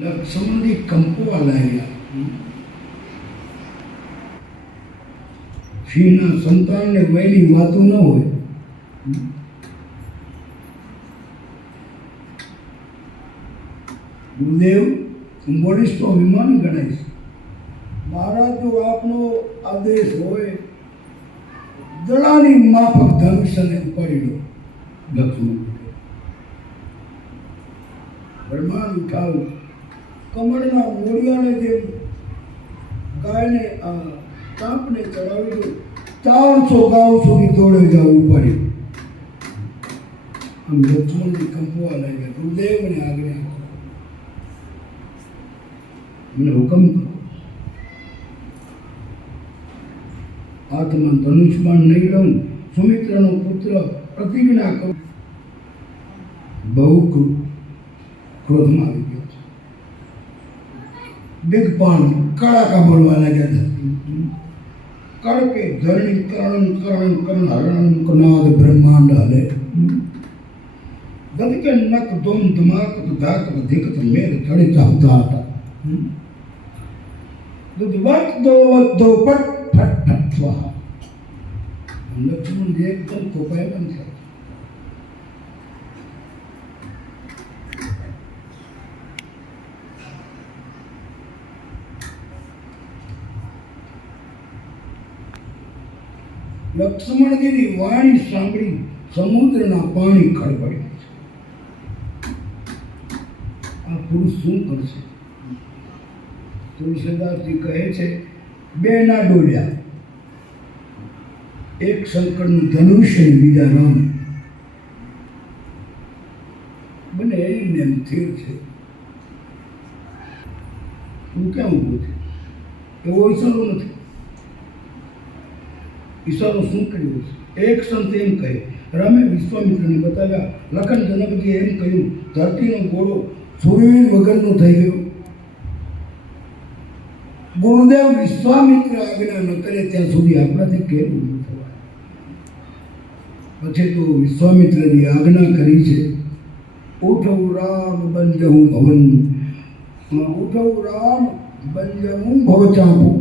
લક્ષ્મણજી કંપવા લાગ્યા. સિંહના સંતાનને વયની વાતું ન હોય. ગુરુદેવ, હું બોલીશ તો અભિમાન ગણાઈશ. મહારાજ, જો આપનો આદેશ હોય, દડાની માફક ધનુષ્યને ઉપાડી લો. લક્ષ્મણ ભરમાન ઉઠાવું, કમળના મૂળિયાને જેમ ગાયને ચાંપને ચડાવી દો. 400 ગાઉ સુધી દોડે જવું ઉપાડી. આમ લક્ષ્મણજી કંપવા લાગ્યા. ગુરુદેવને આજ્ઞા કરો, મને હુકમ કરો. હાથમાં ધનુષ્બાણ નહીં લઉં, સુમિત્રનો પુત્ર પ્રતિજ્ઞા કરું. બહુ ક્રોધમાં આવી ગયો છે. દિગ્પાન કડાકા બોલવા લાગ્યા. કડકે ધરણી કરણ કરણ કરણ હરણ કનાદ બ્રહ્માંડ હલે. ગદકે નક દોમ ધમાક ધાક ધીકત મેઘ ચડે ચાહતા હતા. દુધવત દો પટ ફટ ફટ સ્વાહા. લક્ષ્મણ એકદમ કોપાય પણ છે. લક્ષ્મણજીની વાણી સાંભળી સમુદ્રના પાણી ખળબળ્યા. આ પુરુષ શું કરશે? તુલસીદાસજી કહે છે, બે ના ડોલ્યા, એક શંકરનું ધનુષ્ય અને બીજા રામ. બંને એમને એમ સ્થિર છે. તું ક્યાં ઊભો છે? એવો ઈશારો નથી. ઈશારો શું કર્યો છે? એક સંત એમ કહે, રામે વિશ્વામિત્રને બતાવ્યા. લખન જનકજીએ એમ કહ્યું, ધરતીનો ગોળો સૂર્યવીર વગરનો થઈ ગયો. ગુરુદેવ વિશ્વામિત્ર આજ્ઞા ન કરે ત્યાં સુધી આપણાથી કેવું ન થવાય. પછી તો વિશ્વામિત્રની આજ્ઞા કરી છે. ઉઠવું રામ બંજહું ભવન, ઉઠવું રામ બંજહું ભવચાપું.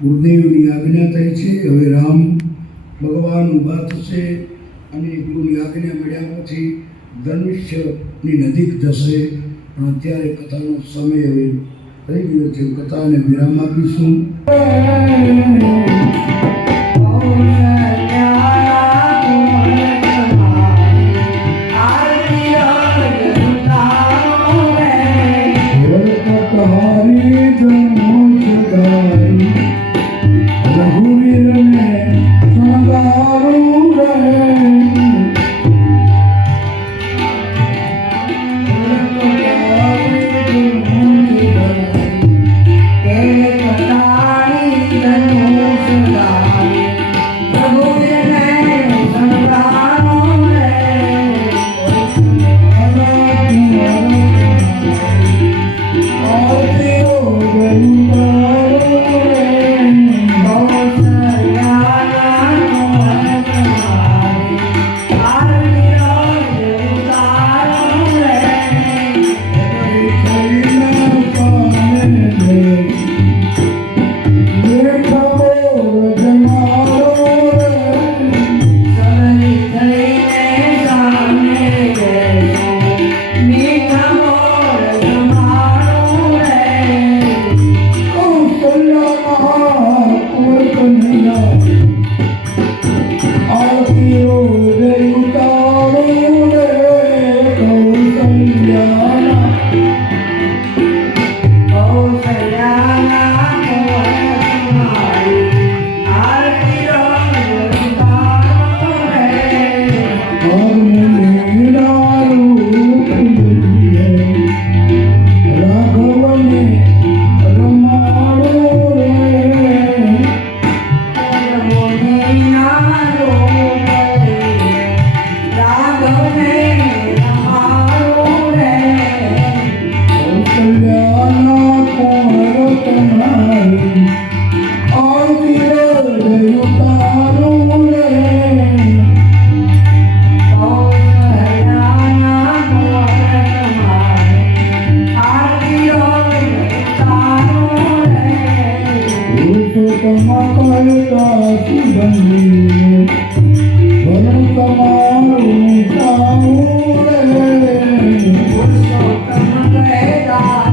ગુરુદેવની આજ્ઞા થઈ છે. હવે રામ ભગવાન ઊભા થશે અને ગુરુની આજ્ઞા મળ્યા પછી ધનુષ્યની નજીક જશે. પણ અત્યારે કથાનો સમય હવે થઈ ગયો છે. કથાને વિરામ આપીશું. કરતા સુગંધી વરણ તમારું જાઉં રે પુરુષોત્તમ કહેતા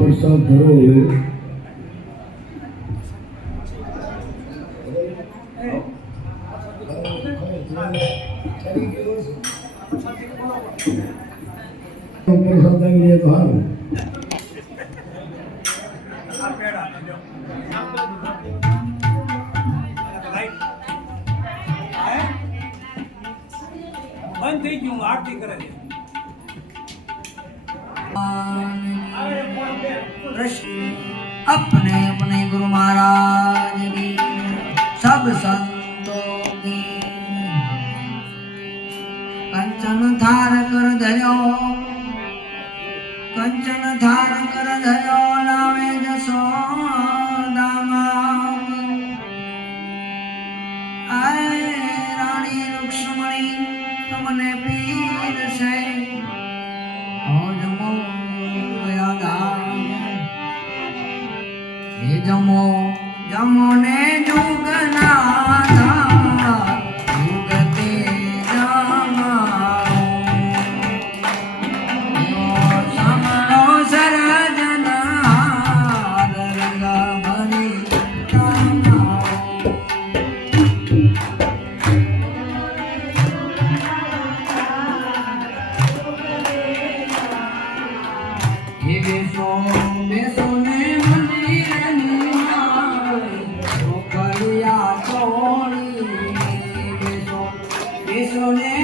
પ્રસાદ ધરો હવે પ્રસાદ આવી જાય તો સારું. બંધ થઈ ગયું આરતી કરે છે अपने अपने गुरु महाराज की सब संतों की कंचन धार कर धरो कंचन धार कर धरो नावे जसोदा आए रानी रुक्ष्मणी तुमने पीर से जमो ये जमो जमो ने जुगना जुगते समरो सरजना रंग भरी ये बेसो बेसो ने मंदिर सोने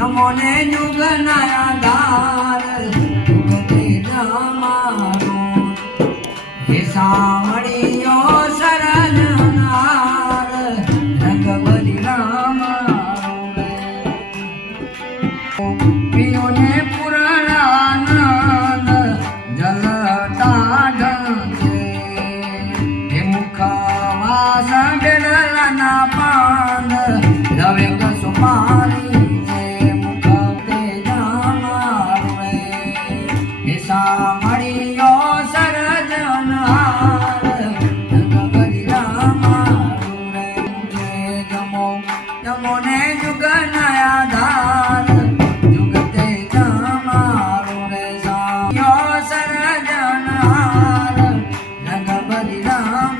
जमोने जुगनाया दार जुगते जमारो हे सामड़ियो सरजनार रंग बलि राम पियो ने पुराणानंद जलता ढंगे हे मुखवास बेलना पांद लवेंग सुमारी सामड़ियो सरजनार रंग बलि राम जमो जमो ने जुगनाया धार जुगते जमारो रे सामड़ियो सरजनार रंग बलि राम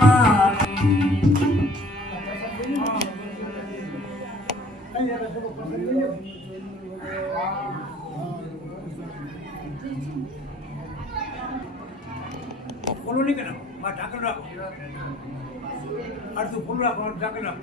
बोलो नहीं करना मैं ढाकर रख और तू बोल रहा और ढाकर रख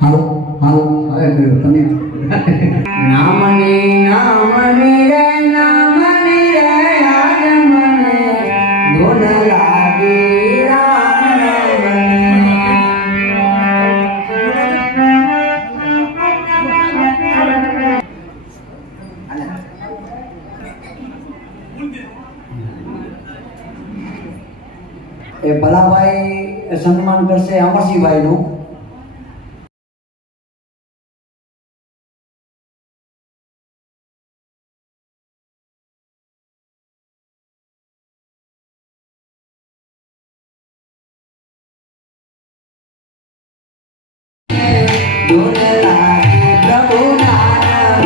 Hello. હાલ હવે કર્યો તમે નામની રે નામની રે આજ મને ધૂન લાગી રામ એ ભલાભાઈ સન્માન કરશે અમરસિંહભાઈનું ધૂન લાગી પ્રભુ નામ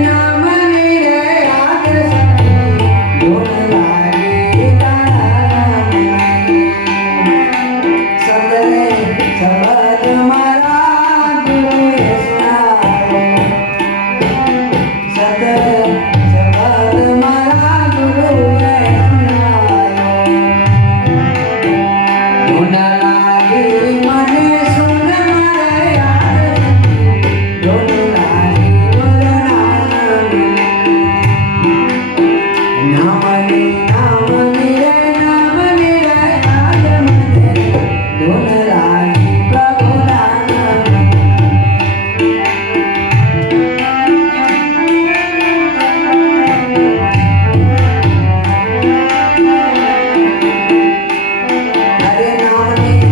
નામની રે આજ ધૂન લાગી તારા સદરે શબ્દ મારા ગુરુએ સુનાવ્યો સદરે શબ્દ મારા ગુરુએ સુનાવ્યો ધૂન લાગી મને સુન મારે યાદ ધૂન લાગી નામની રે આજ મને ધૂન લાગી પ્રભુ નામ હરે નામની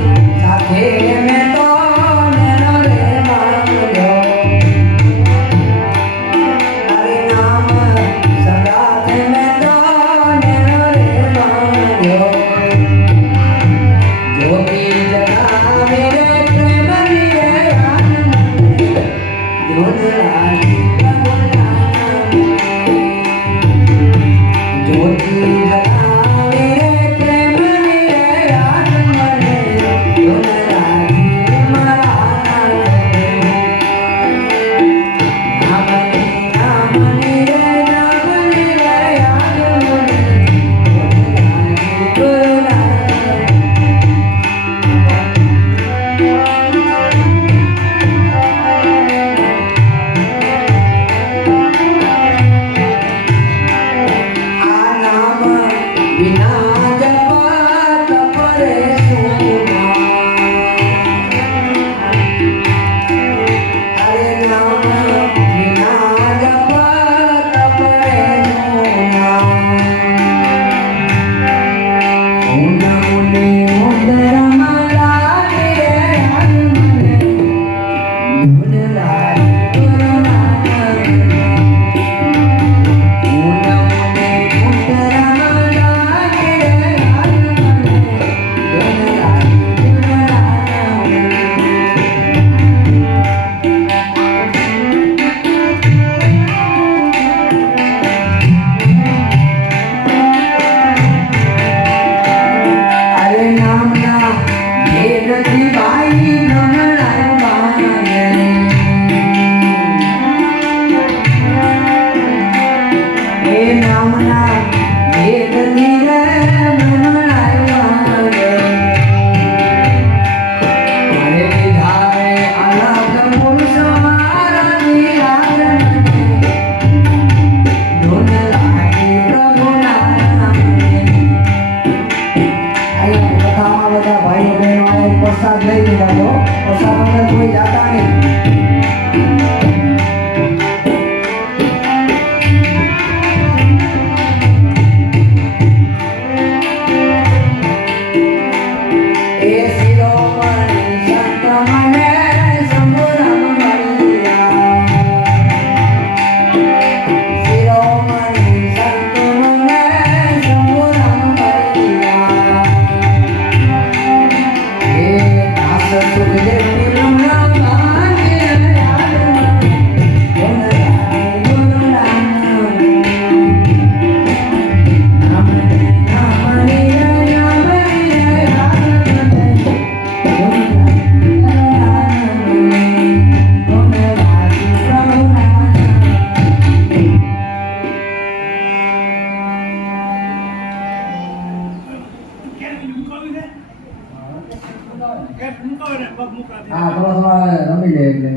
એક મુકાવે ને પગ મુકા દે. હા થોડા થોડા રમી લે એટલે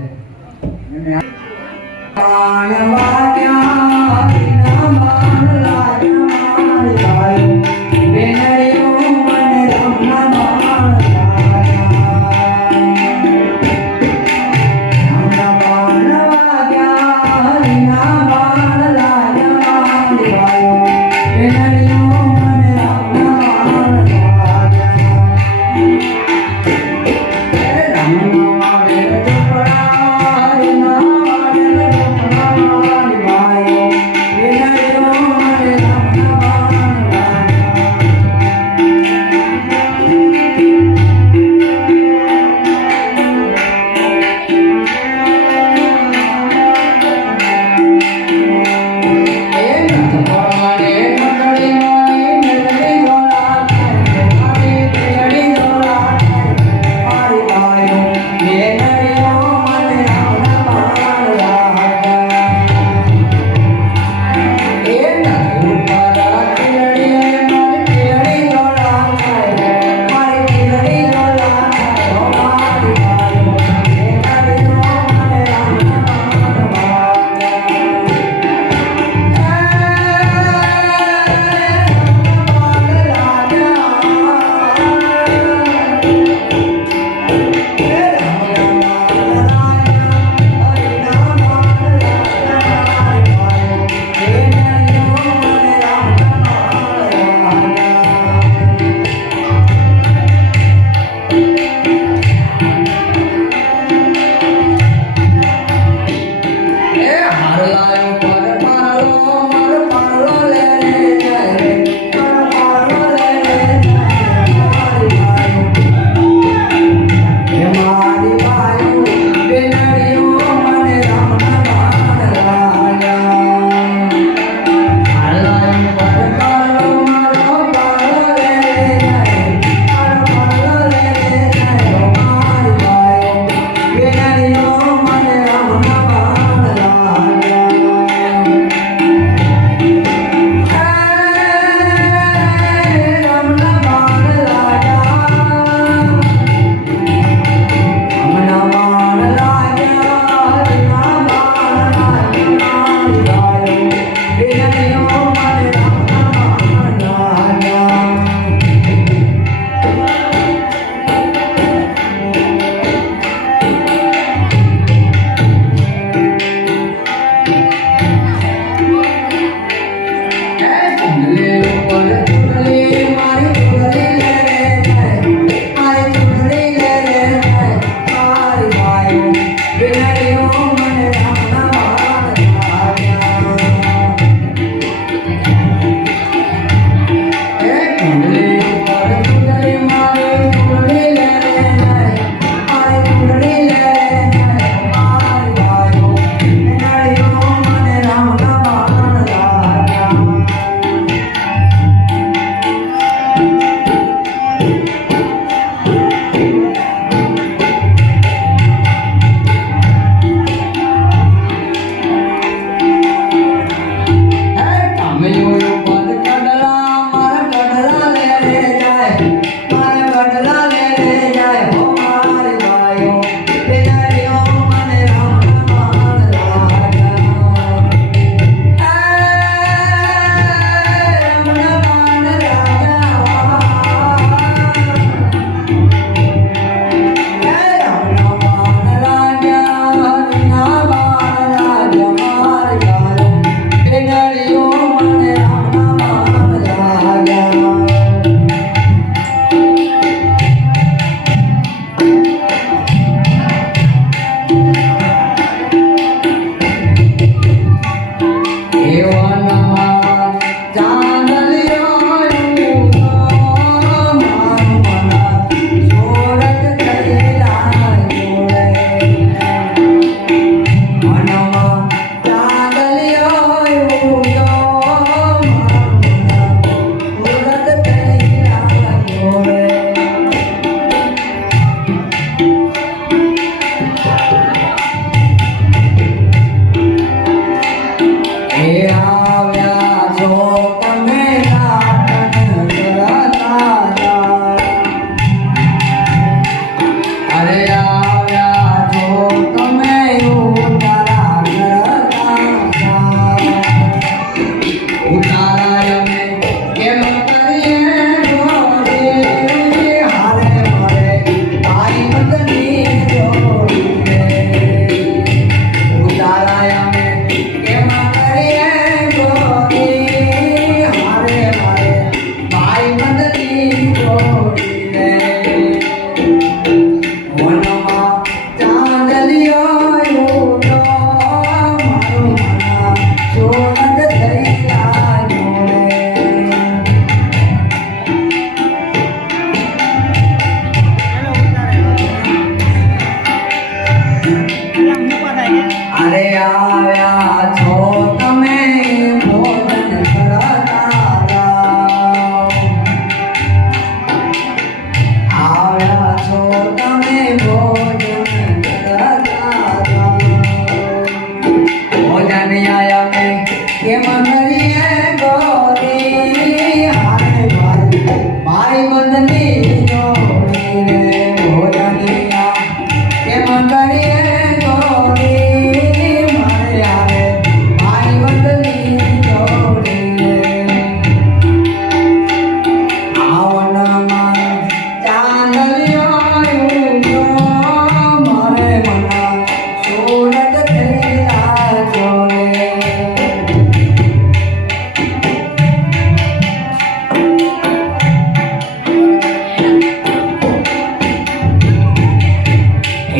એને Bye.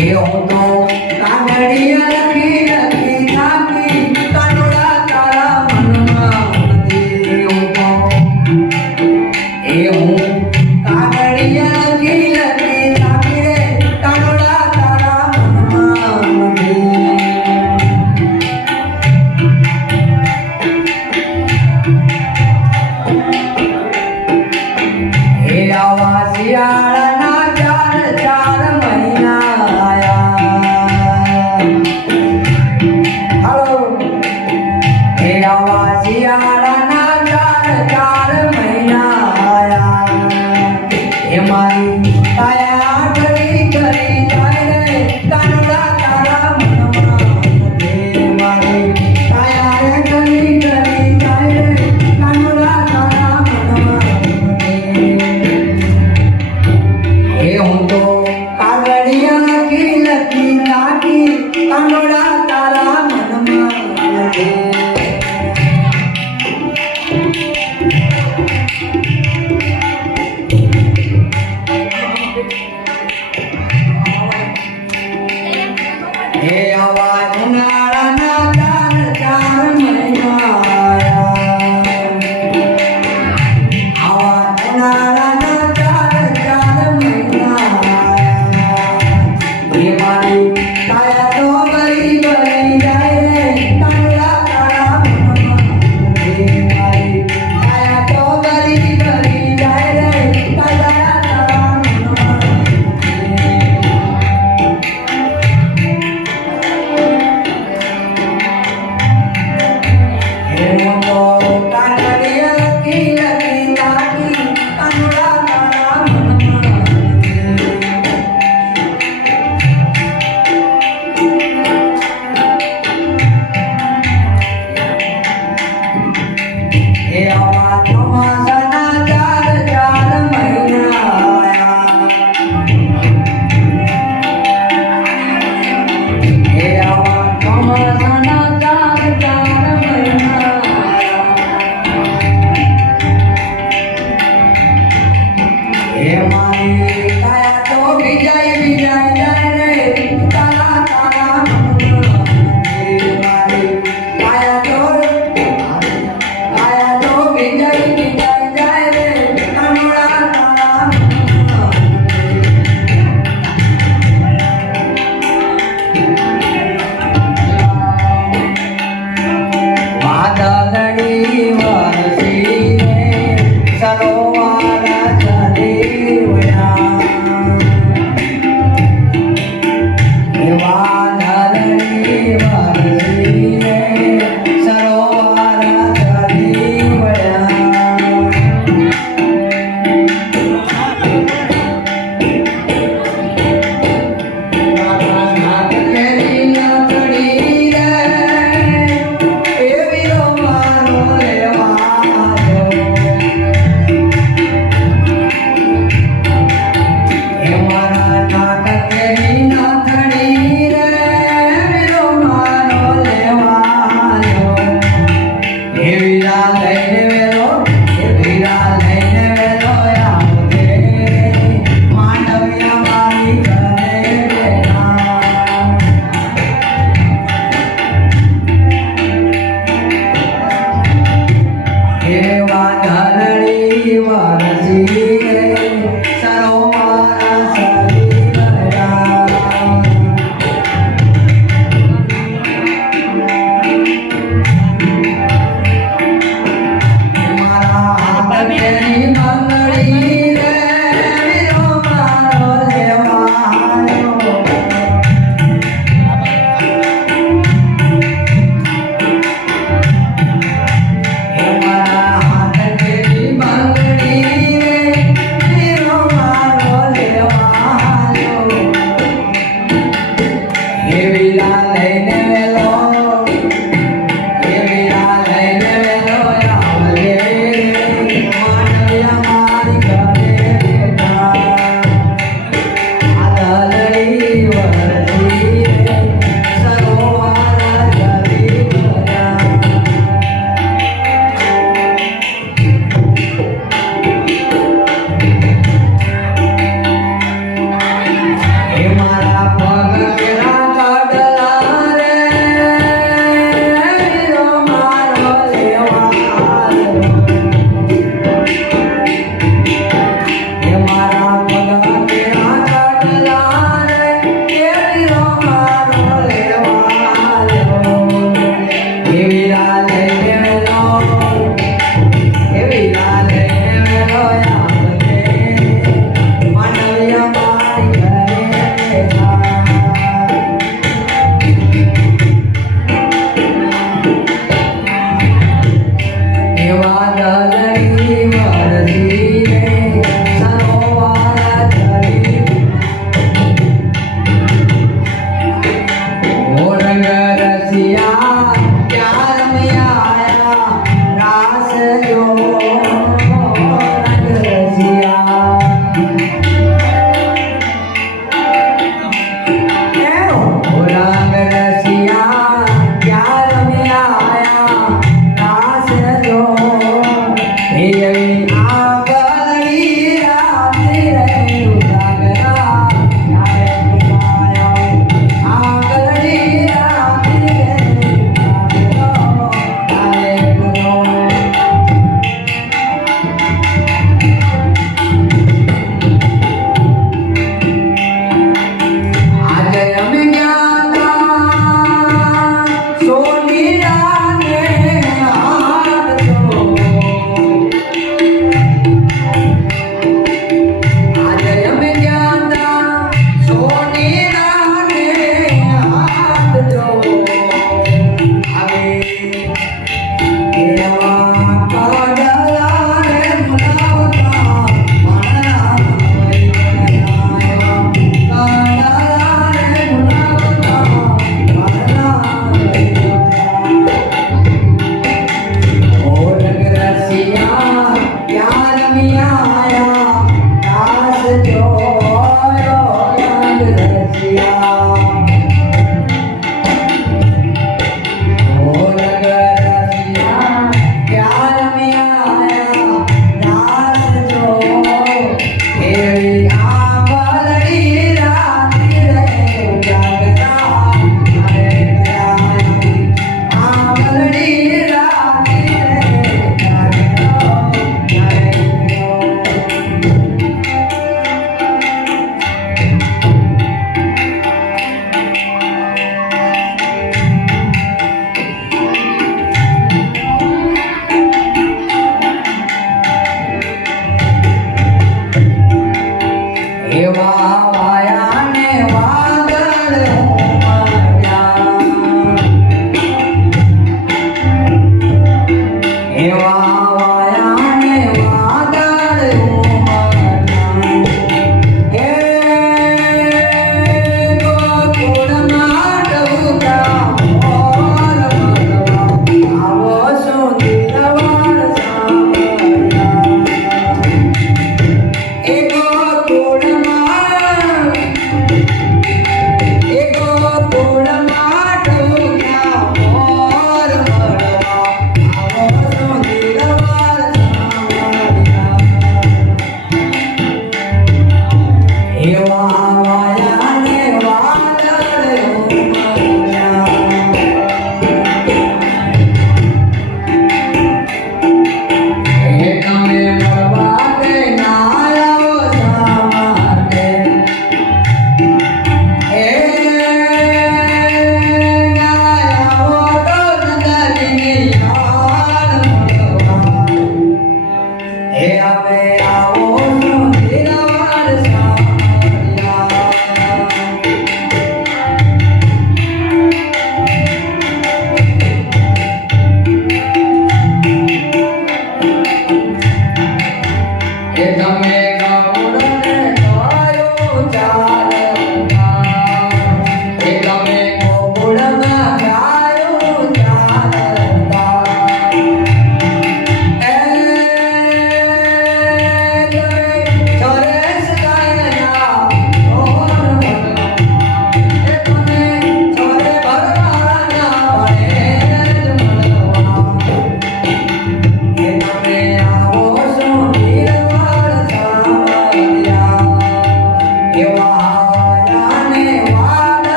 એ હું તો કાગળિયા લખી લખી થાકી કાનુડા તારા મનમાં નથી હું કાગળિયા લખી લખી થાકી રે કાનુડા તારા મનમાં નથી આવા શિયાળાના ચાર ચાર મહિના આયા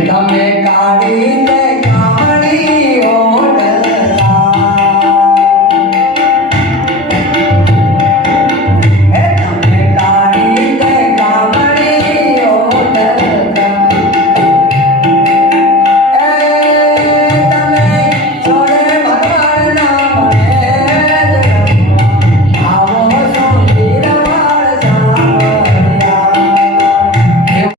તમે કાઢી